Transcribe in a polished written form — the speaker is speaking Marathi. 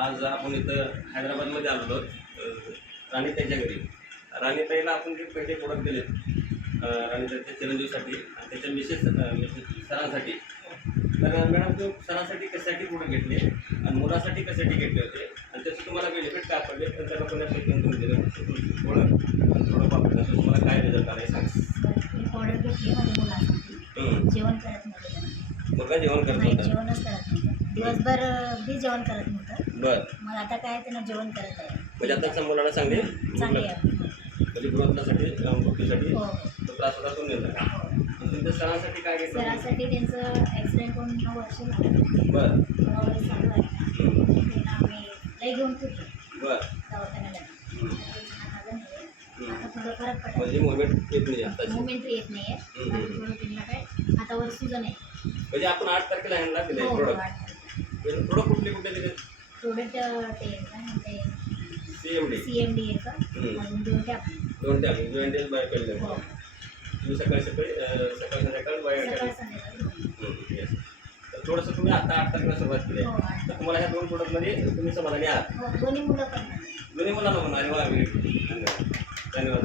आज आपण इथं हैदराबादमध्ये आलेलो राणीताईच्या घरी. राणीताईला आपण जे पहिले प्रोडक्ट दिले राणीताईच्या चिरंजीवसाठी आणि त्याच्या मिसेस सरांसाठी. तर मॅडम तुम्ही सरांसाठी कशासाठी प्रोडक्ट घेतले आणि मुलासाठी कशासाठी घेतले होते आणि त्याचं तुम्हाला बेनिफिट काय पडले तर त्याला कोणासाठी तुम्ही दिलं थोडं वापरल्यानंतर तुम्हाला काय रिझल्ट आला सांग. ऑर्डर घेतली माझ्या मुलासाठी. जेवण करत नव्हतं, मुलगा जेवण करत नाही होता. जेवणच करत नव्हतं. दिवसभर बी जेवण करत नव्हतं. बरं, मग आता काय त्यानं जेवण करत आहे. म्हणजे आताच्या मुलाला चांगले चांगली आहे. म्हणजे ग्रोथसाठी गोष्टीसाठी हो तो त्रास होता तो निर्णय. हो. तुमच्या सरांसाठी काय घेतलं? सरांसाठी त्यांचं ॲक्सिडेंट होऊन 9 वर्ष झालं. बरं वगैरे चालू आहे. त्यांना आम्ही लई घेऊन फिरलो बरं. दवाखान्याला. आता थोडं फरक पडला. म्हणजे मुवमेंट येत नाही आता. मुवमेंट येत नाही आहे. थोडं त्यांना काय हातावर सुजन आहे. म्हणजे आपण 8 तारखेला ह्यांना दिले हो प्रोडक्ट. थोडं कुठले कुठले दिले? प्रोडक्ट ते काय म्हणते CMD CMD एक अजून 2 टॅबलेट. 2 टॅबलेट जॉईंटेज बाय केले. हो तुम्ही सकाळी संध्याकाळ बाय सकाळ केले. संध्याकाळी. येस. तर थोडंसं तुम्ही आता 8 तारखेला सुरुवात केली हो आहे. तर तुम्हाला ह्या 2 प्रोडक्टमध्ये तुम्ही समाधानी आहात? हो दोन्ही मुलं पण. दोन्ही मुलांना म्हणा. अरे वा, धन्यवाद धन्यवाद.